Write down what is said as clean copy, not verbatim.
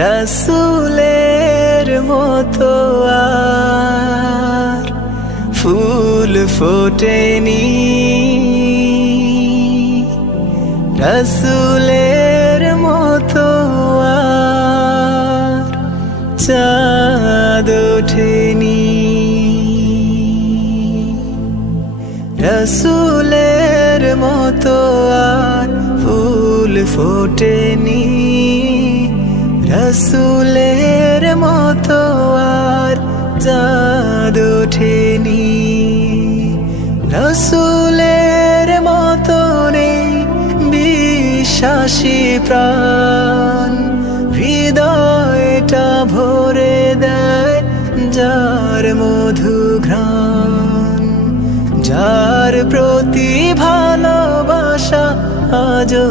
রাসূলের মতো আর ফুল ফোটেনি, রাসূলের মতো আর চাঁদ ওঠেনি, রাসূলের মতো আর ফুল ফোটেনি, রাসূলের মতো আর চাঁদ ওঠেনি, রাসূলের মতো নেই বিশ্বাসী প্রাণ, হৃদয়টা ভরে দেয় যার মধু ঘ্রাণ, যার প্রতি ভালোবাসা আজও